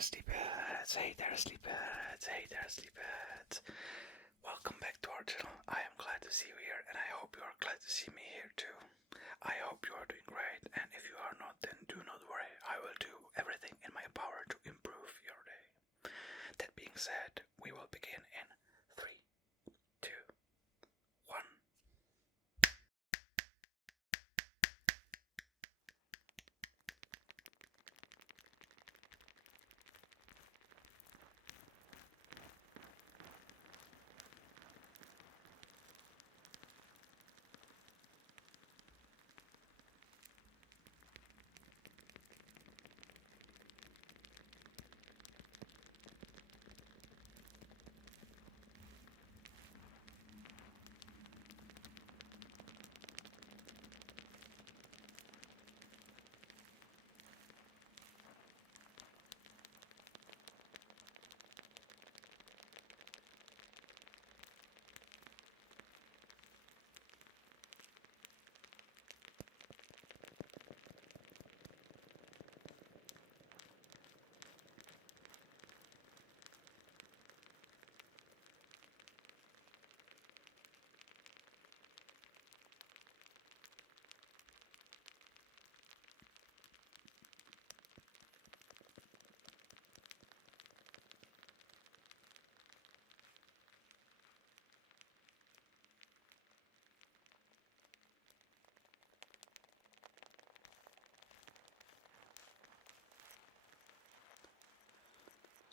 sleepers, hey there sleepers, hey there sleepers. Welcome back to our channel. I am glad to see you here and I hope you are glad to see me here too. I hope you are doing great, and if you are not, then do not worry. I will do everything in my power to improve your day. That being said, we will begin in 3, 2, 1.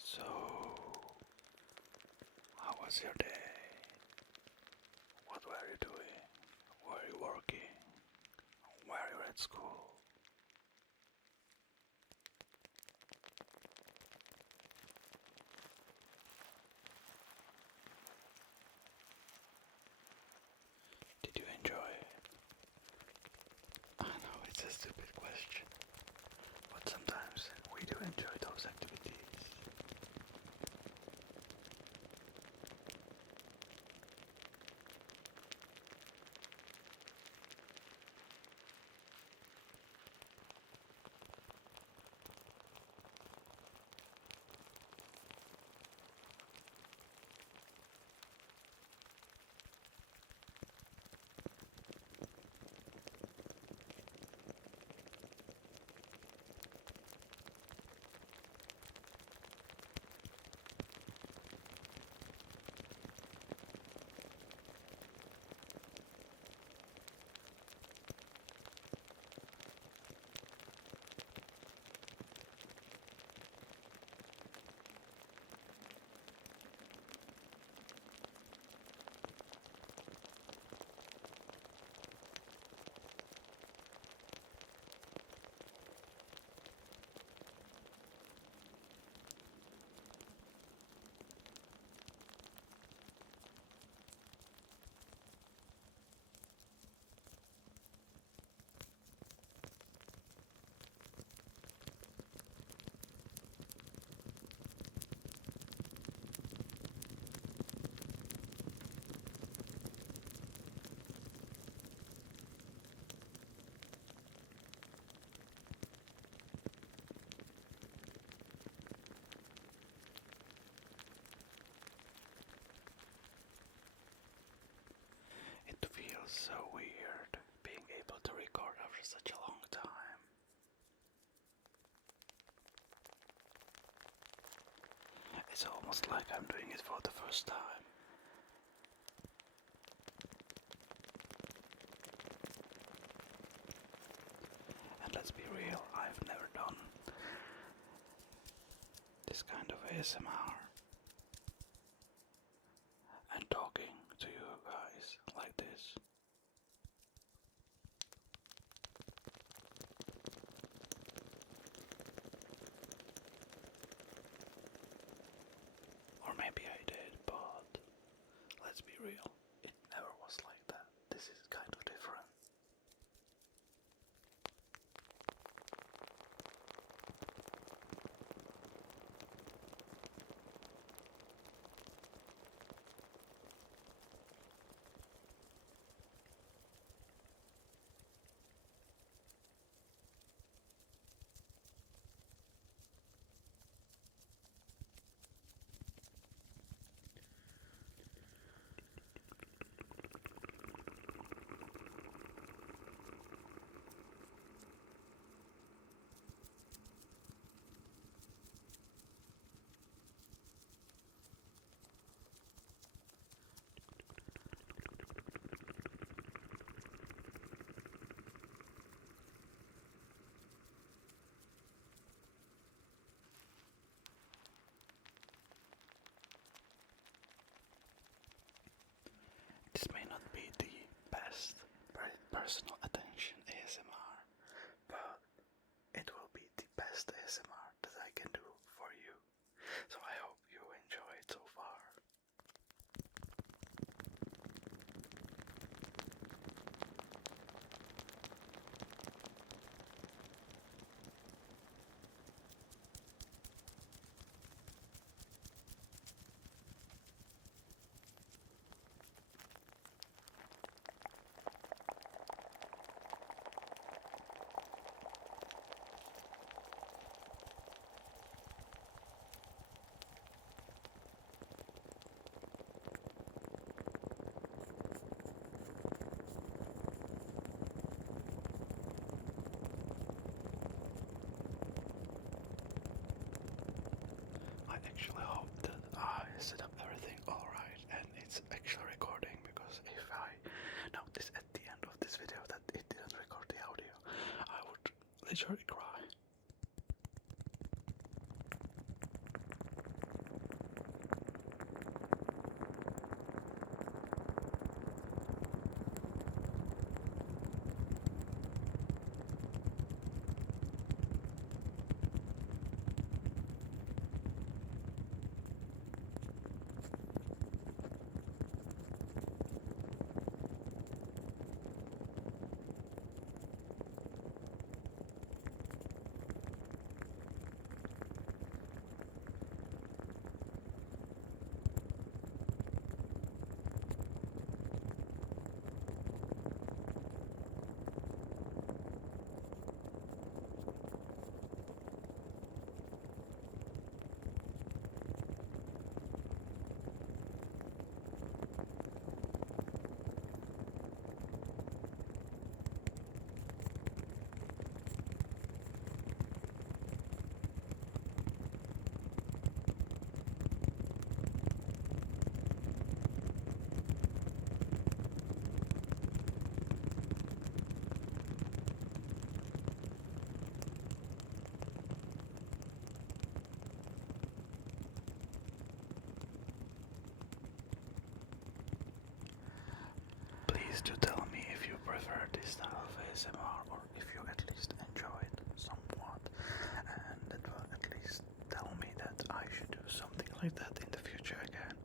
So, how was your day? What were you doing? Were you working? Were you at school? Did you enjoy it? I know it's a stupid question, but sometimes we do enjoy those activities. It feels so weird being able to record after such a long time. It's almost like I'm doing it for the first time. And let's be real, I've never done this kind of ASMR. And talking to you guys like this. Or maybe I did, but let's be real, it never was like that. This is kind of different. personal attention ASMR, but it will be the best ASMR that I can do for you. So I hope you enjoy it so far. I actually hope that I set up everything alright and it's actually recording, because if I notice at the end of this video that it didn't record the audio, I would literally cry. Please do tell me if you prefer this style of ASMR, or if you at least enjoy it somewhat, and that will at least tell me that I should do something like that in the future again.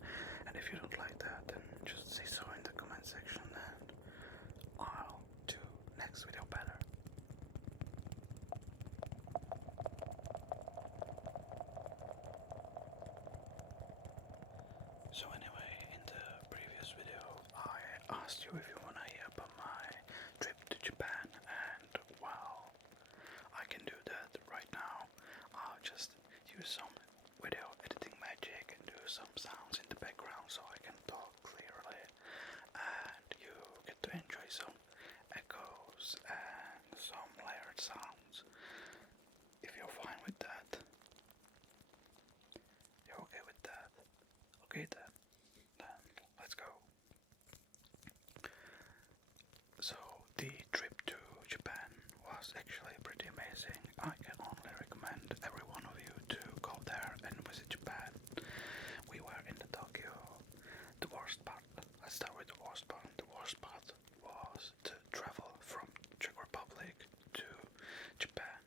And if you don't like that, then just say so in the comment section and I'll do next video better. So anyway, in the previous video I asked you if you wanna hear about my trip to Japan, and well, I can do that right now. I'll just use some video editing magic and do some sounds in the background so I can talk clearly, and you get to enjoy some echoes and some layered sounds. If you're fine with that, you're okay with that. Okay then let's go. So the trip to Japan was actually pretty amazing. I can only recommend every one of you to go there and visit Japan. We were in the Tokyo. The worst part, let's start with the worst part. The worst part was to travel from Czech Republic to Japan.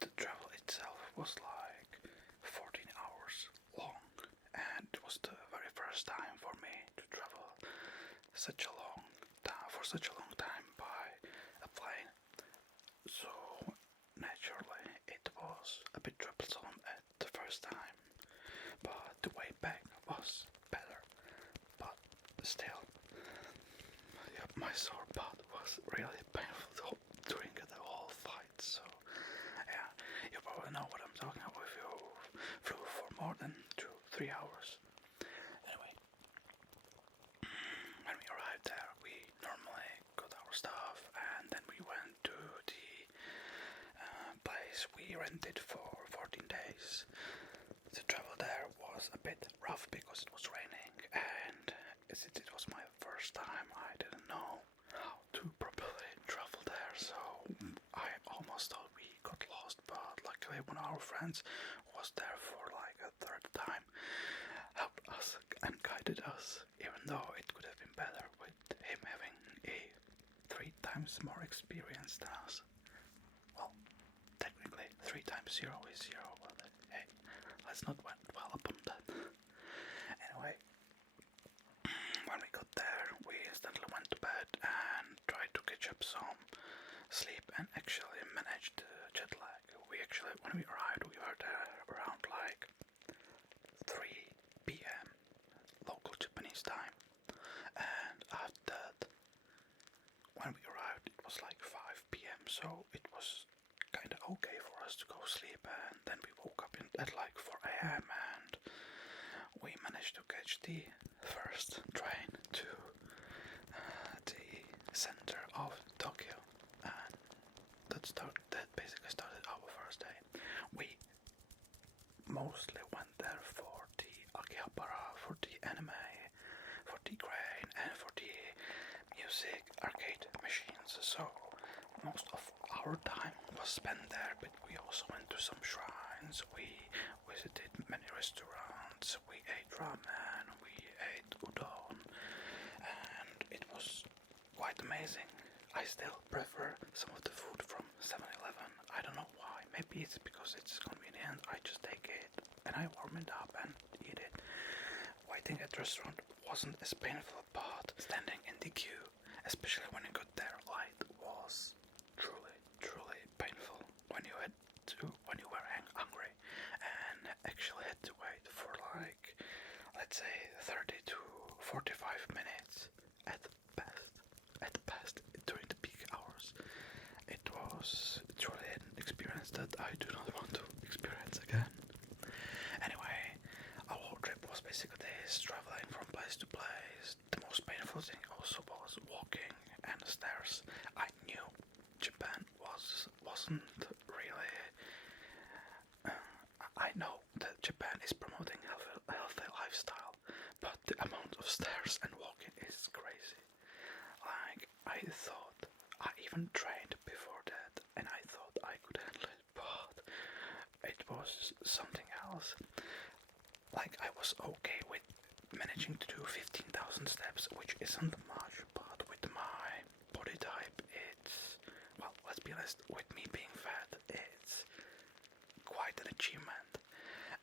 The travel itself was like 14 hours long, and it was the very first time for me to travel such a long time, for such a long time by a plane. So naturally it was a bit troublesome at the first time, but the way back was better. But still, yeah, my sore butt was really painful during the whole flight. So yeah, you probably know what I'm talking about if you flew for more than 2-3 hours. Anyway, when we arrived there, we normally got our stuff and then we went to the place we rented for 14 days. The travel there was a bit rough because it was raining, and since it was my first time, I didn't know how to properly travel there, so I almost thought we got lost, but luckily one of our friends was there for like a third time, helped us and guided us, even though it could have been better with him having a 3 3 times more experienced than us. Well, technically 3 times 0 is 0, but hey, let's not dwell upon that. Anyway, when we got there, we instantly went to bed and tried to catch up some sleep and actually managed the jet lag. When we arrived, we were there around like 3 p.m. local Japanese time, and after that, when we arrived, it was like 5 p.m. So it was kind of okay for us to go sleep, and then we woke up at like 4 a.m. and we managed to catch the first train to the center of Tokyo, and that basically started our first day. We mostly went there for the Akihabara, for the anime, for the grain, and for the music arcade machines. So most of our time was spent there, but we also went to some shrines, we visited many restaurants, we ate ramen, we ate udon, and it was quite amazing. I still prefer some of the food from 7-Eleven. I don't know why. Maybe it's because it's convenient. I just take it and I warm it up and eat it. Waiting at the restaurant wasn't as painful, but standing in the queue, especially when you got there late, was truly painful. When you were hungry and actually had to wait for like, let's say 30 to 45 minutes at best during the peak hours. It was truly an experience that I do not want to experience again. Anyway, our whole trip was basically this, traveling from place to place. The most painful thing also was walking and the stairs. I knew Japan wasn't really. I know that Japan is promoting healthy lifestyle, but the amount of stairs and walking is crazy. Like, I thought, I even trained before that, and I thought I could handle it, but it was something else. Like, I was okay with managing to do 15,000 steps, which isn't much, but with my body type, it's, well, let's be honest, with me being fat, it's quite an achievement.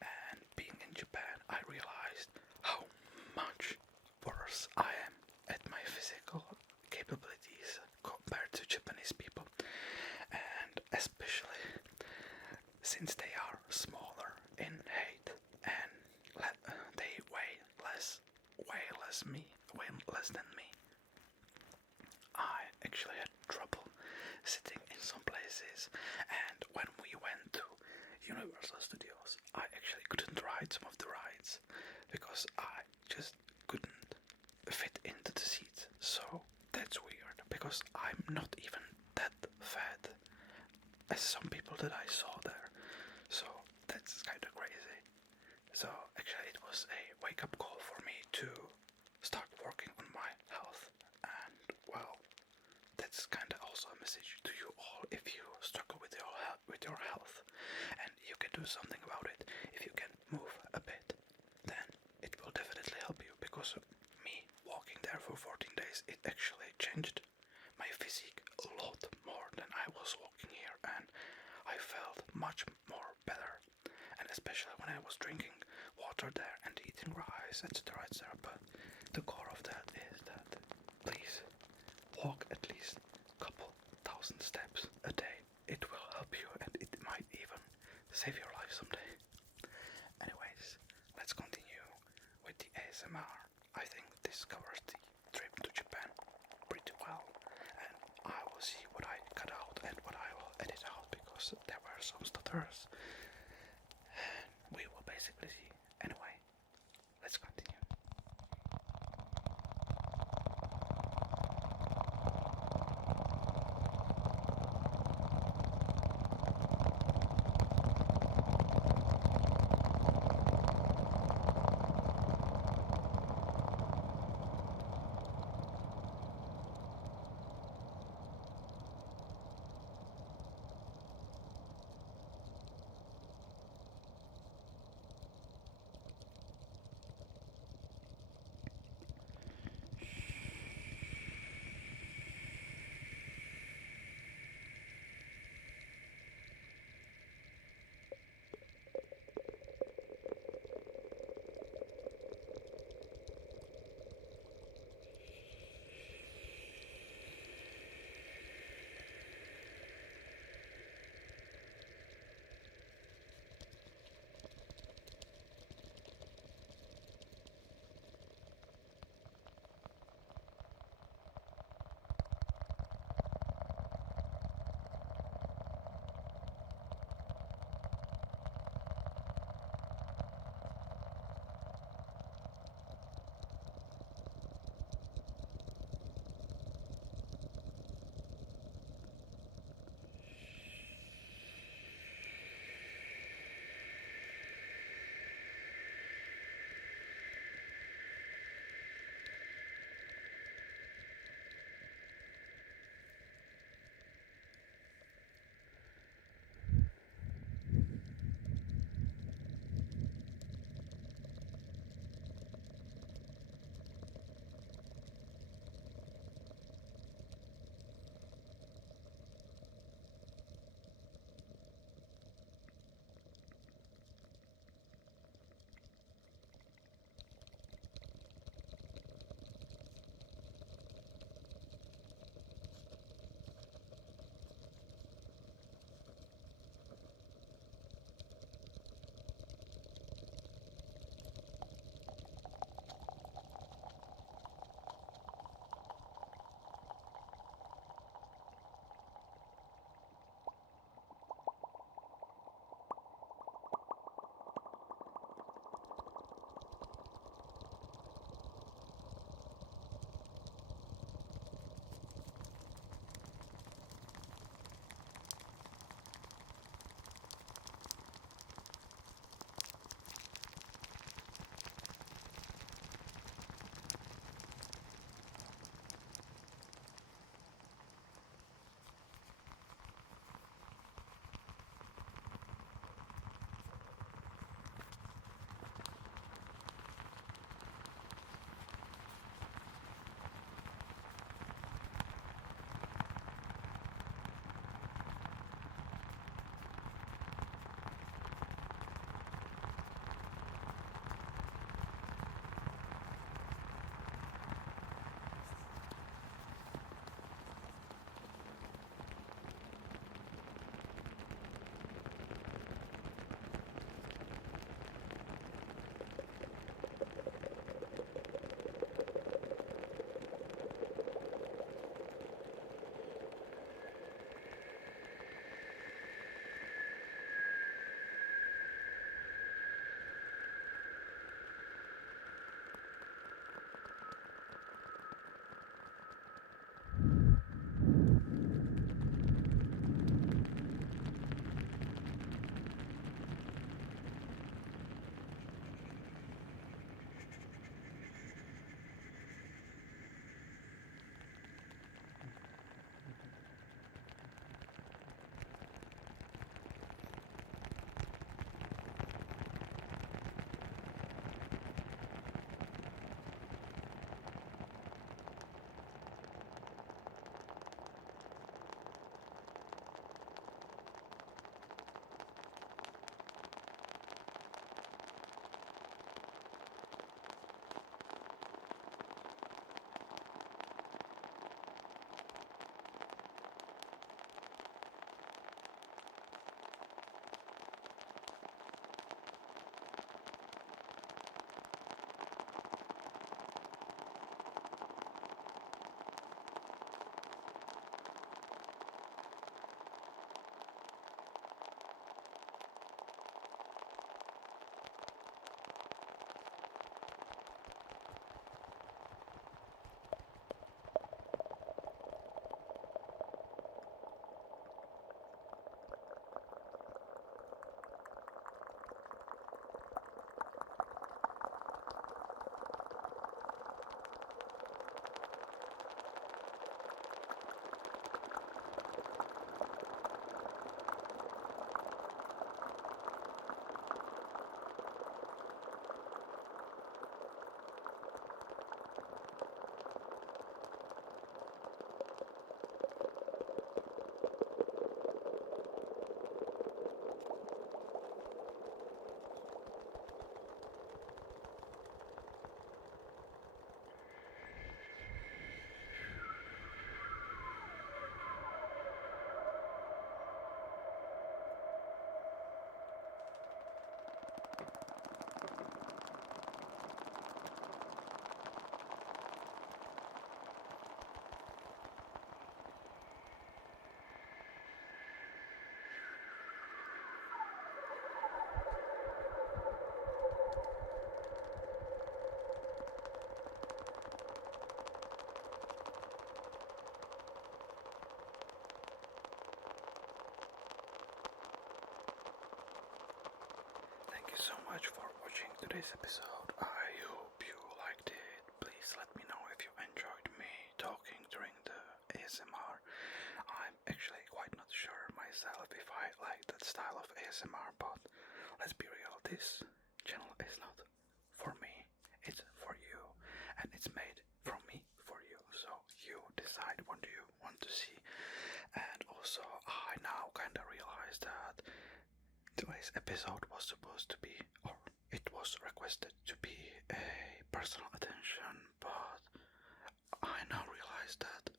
And being in Japan, I realized how much worse I am at my physical capabilities compared to Japanese people, and especially since they are smaller in height and they weigh less than me. I actually had trouble sitting in some places, and when we went to Universal Studios, I actually couldn't ride some of the rides because I just couldn't fit into the seats. So that's weird, because I'm not even that fat as some people that I saw there. So that's kind of crazy. So actually it was a wake-up call for me to start working on my health, and well, that's kind of also a message to you all. If you struggle with your health and you can do something about it, if you can move a bit, then it will definitely help you, because me walking there for 14 days, it actually changed my physique a lot more than I was walking here, and I felt much more better. And especially when I was drinking water there and eating rice, etc., etc. But the core of that is that please walk at least a couple thousand steps a day. It will help you, and it might even save your life someday. Anyways, let's continue with the ASMR. I think this covers the trip to Japan pretty well, and I will see what I cut out and what I will edit out, because there were some stutters. We will basically see. Anyway, let's continue. much for watching today's episode. I hope you liked it. Please let me know if you enjoyed me talking during the ASMR. I'm actually quite not sure myself if I like that style of ASMR, but let's be real, this channel is not for me, it's for you, and it's made from me for you, so you decide what do you want to see. And also I now kinda realized that today's episode was supposed to be, or it was requested to be, a personal attention, but I now realize that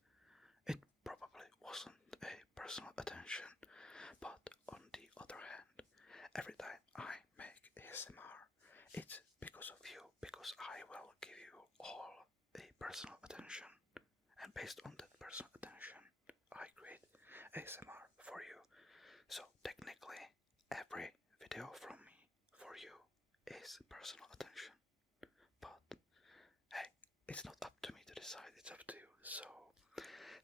it probably wasn't a personal attention. But on the other hand, every time I make ASMR, it's because of you, because I will give you all a personal attention, and based on that personal attention, I create ASMR for you. So technically, every video from me for you is personal attention. But hey, it's not up to me to decide, it's up to you. So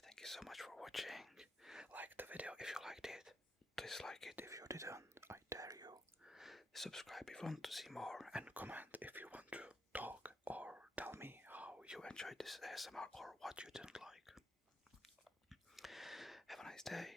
thank you so much for watching. Like the video if you liked it. Dislike it if you didn't. I dare you. Subscribe if you want to see more, and comment if you want to talk or tell me how you enjoyed this ASMR or what you didn't like. Have a nice day.